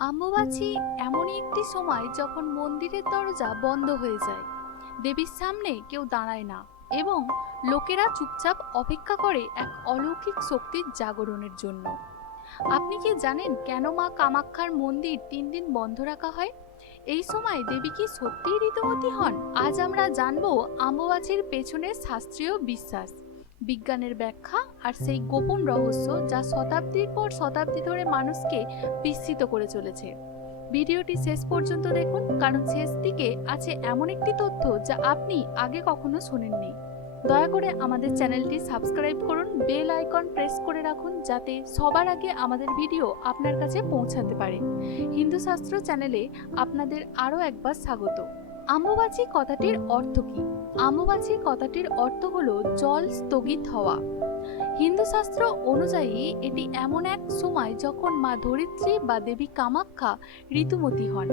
আম্বুবাচি এমনই একটি সময় যখন মন্দিরের দরজা বন্ধ হয়ে যায়। দেবীর সামনে কেউ দাঁড়ায় না এবং লোকেরা চুপচাপ অপেক্ষা করে এক অলৌকিক শক্তির জাগরণের জন্য। আপনি কি জানেন কেন মা কামাক্ষার মন্দির তিন দিন বন্ধ রাখা হয়? এই সময় দেবী কি সত্যিই ঋতুমতী হন? আজ আমরা জানব আম্বুবাচির পেছনের শাস্ত্রীয় বিশ্বাস। বিজ্ঞানের ব্যাখ্যা আর সেই গোপন রহস্য যা শতাব্দীর পর শতাব্দী ধরে মানুষকে বিস্মিত করে চলেছে। ভিডিওটি শেষ পর্যন্ত দেখুন, কারণ শেষ দিকে আছে এমন একটি তথ্য যা আপনি আগে কখনো শোনেননি। দয়া করে আমাদের চ্যানেলটি সাবস্ক্রাইব করুন, বেল আইকন প্রেস করে রাখুন, যাতে সবার আগে আমাদের ভিডিও আপনার কাছে পৌঁছাতে পারে। হিন্দু শাস্ত্র চ্যানেলে আপনাদের আরও একবার স্বাগত। আম্বুবাচি কথাটির অর্থ কি? আম্বুবাচি কথাটির অর্থ হলো জল স্থগিত হওয়া। হিন্দু শাস্ত্র অনুযায়ী এটি এমন এক সময় যখন মা ধরিত্রী বা দেবী কামাখ্যা ঋতুমতী হন।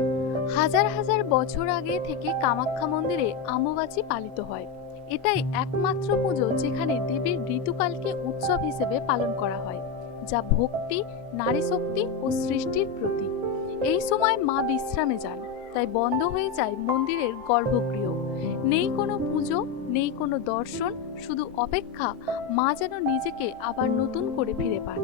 হাজার হাজার বছর আগে থেকে কামাখ্যা মন্দিরে আম্বুবাচি পালিত হয়। এটাই একমাত্র পুজো যেখানে দেবীর ঋতুকালকে উৎসব হিসেবে পালন করা হয়, যা ভক্তি নারী শক্তি ও সৃষ্টির প্রতীক। এই সময় মা বিশ্রামে যান। তাই বন্ধ হয়ে যায় মন্দিরের গর্ভগৃহ। নেই কোনো পুজো, নেই কোনো দর্শন, শুধু অপেক্ষা মা যেন নিজেকে আবার নতুন করে ফিরে পান।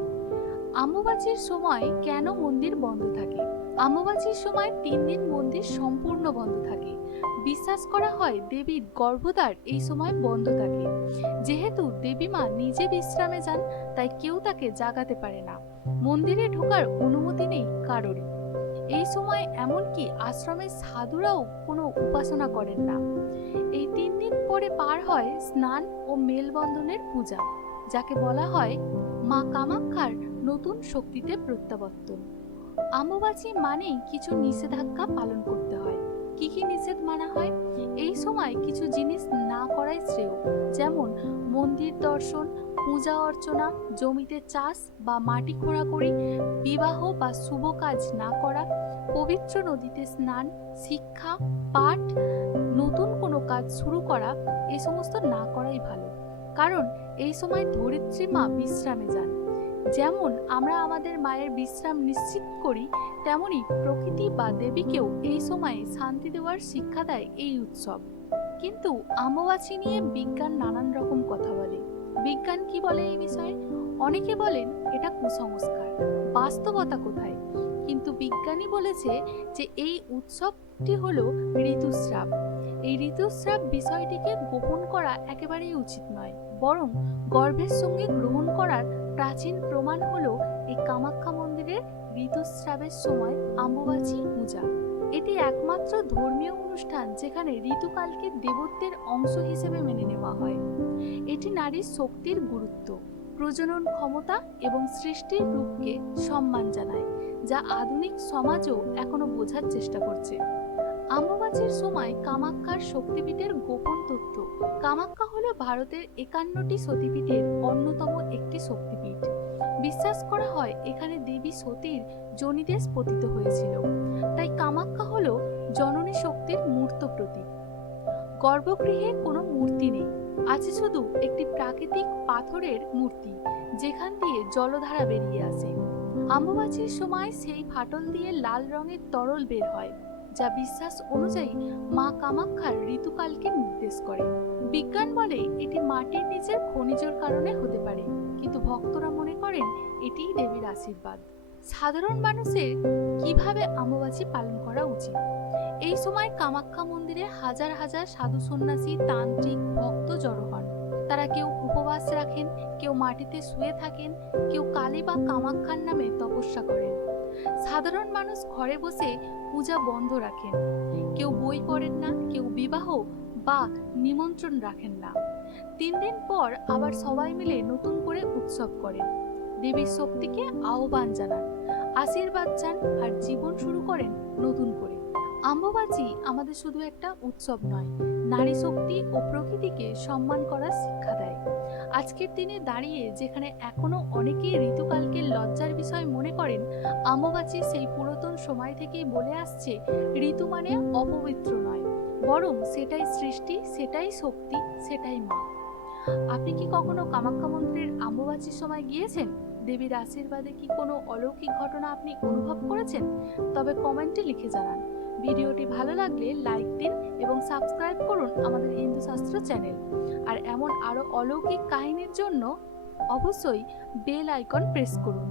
আম্বুবাচির সময় কেন মন্দির বন্ধ থাকে? আম্বুবাচির সময় তিন দিন মন্দির সম্পূর্ণ বন্ধ থাকে। বিশ্বাস করা হয় দেবীর গর্ভদ্বার এই সময় বন্ধ থাকে। যেহেতু দেবী মা নিজে বিশ্রামে যান, তাই কেউ তাকে জাগাতে পারে না। মন্দিরে ঢোকার অনুমতি নেই কারোরই। এই সময় এমনকি আশ্রমের সাধুরাও কোনো উপাসনা করেন না। এই তিন দিন পরে পার হয় স্নান ও মেলবন্ধনের পূজা, যাকে বলা হয় মা কামাক্ষার নতুন শক্তিতে প্রত্যাবর্তন। আম্বুবাচি মানেই কিছু নিষেধাজ্ঞা পালন করতে হয়। কি কি নিষেধ মানা হয়? এই সময় কিছু জিনিস না করাই শ্রেয়, যেমন মন্দির দর্শন পূজা অর্চনা, জমিতে চাষ বা মাটি খোঁড়া খোঁড়াখড়ি বিবাহ বা শুভ কাজ না করা, পবিত্র নদীতে স্নান, শিক্ষা, পাঠ, নতুন কোনো কাজ শুরু করা এই সমস্ত না করাই ভালো। কারণ এই সময় ধরিত্রী মা বিশ্রামে যান। যেমন আমরা আমাদের মায়ের বিশ্রাম নিশ্চিত করি, তেমনি প্রকৃতি বা দেবীকেও এই সময়ে শান্তি দেওয়ার শিক্ষা দেয় এই উৎসব। কিন্তু আম্ববাচী নিয়ে বিজ্ঞান নানান রকম কথা বলে। বিজ্ঞান কি বলে এই বিষয়ে? অনেকে বলেন এটা কুসংস্কার, বাস্তবতা কোথায়? কিন্তু বিজ্ঞানী বলেছে যে এই উৎসবটি হলো ঋতুস্রাব। এই ঋতুস্রাব বিষয়টিকে গোপন করা একেবারেই উচিত নয়, বরং গর্ভের সঙ্গে গ্রহণ করার প্রাচীন প্রমাণ হলো এই কামাখ্যা মন্দিরের ঋতুস্রাবের সময় আম্বুবাচী পূজা। এটি একমাত্র ধর্মীয় অনুষ্ঠান যেখানে ঋতুকালকে দেবত্বের অংশ হিসেবে মেনে নেওয়া হয়। এটি নারীর শক্তির গুরুত্ব, প্রজনন ক্ষমতা এবং সৃষ্টির রূপকে সম্মান জানায়, যা আধুনিক সমাজও এখনও বোঝার চেষ্টা করছে। আম্বুবাচীর সময় কামাখ্যার শক্তিপীঠের গোপন তথ্য কামাখ্যা হলো ভারতের একান্নটি সতীপীঠের অন্যতম একটি শক্তিপীঠ। বিশ্বাস করা হয় এখানে দেবী সতীর জনিদেশ পতিত হয়েছিল। তাই কামাখ্যা হলো জননী শক্তির মূর্ত প্রতীক। গর্ভগৃহে কোনো মূর্তি নেই, আছে শুধু একটি প্রাকৃতিক পাথরের মূর্তি, যেখান দিয়ে জলধারা বেরিয়ে আসে। আম্বুবাচীর সময় সেই ফাটল দিয়ে লাল রঙের তরল বের হয়। যা বিশ্বাস অনুযায়ী মা কামাক্ষার ঋতুকালকে নির্দেশ করে। বিজ্ঞান বলে এটি মাটির নিচের খনিজের কারণে হতে পারে, কিন্তু ভক্তরা মনে করেন এটিই দেবীর আশীর্বাদ। সাধারণ মানুষের কীভাবে আম্বুবাচী পালন করা উচিত? এই সময় কামাখ্যা মন্দিরে হাজার হাজার সাধু সন্ন্যাসী, তান্ত্রিক, ভক্ত জড়ো হন। তারা কেউ উপবাস রাখেন, কেউ মাটিতে শুয়ে থাকেন, কেউ কালী বা কামাক্ষার নামে তপস্যা করেন। সাধারণ মানুষ ঘরে বসে পূজা বন্ধ রাখেন। কেউ বই পড়েন না, কেউ বিবাহ বা নিমন্ত্রণ রাখেন না। তিন দিন পর আবার সবাই মিলে নতুন করে উৎসব করেন। দেবীর শক্তিকে আহ্বান জানান, আশীর্বাদ চান আর জীবন শুরু করেন নতুন করে। আম্ববাচী আমাদের শুধু একটা উৎসব নয়, নারী শক্তি ও প্রকৃতিকে সম্মান করার শিক্ষা দেয়। আজকের দিনে দাঁড়িয়ে যেখানে এখনও অনেকেই ঋতুকালকে লজ্জার বিষয় মনে করেন আম্ববাচী সেই পুরাতন সময় থেকেই বলে আসছে, ঋতু মানে অপবিত্র নয়। বরং সেটাই সৃষ্টি, সেটাই শক্তি, সেটাই মা। আপনি কি কখনো কামাখ্যা মন্দিরের আম্ববাচীর সময় গিয়েছেন? দেবীর আশীর্বাদে কি কোনো অলৌকিক ঘটনা আপনি অনুভব করেছেন? তবে কমেন্টে লিখে জানান। ভিডিওটি ভালো লাগলে লাইক দিন এবং সাবস্ক্রাইব করুন আমাদের হিন্দু শাস্ত্র চ্যানেল। আর এমন আরও অলৌকিক কাহিনীর জন্য অবশ্যই বেল আইকন প্রেস করুন।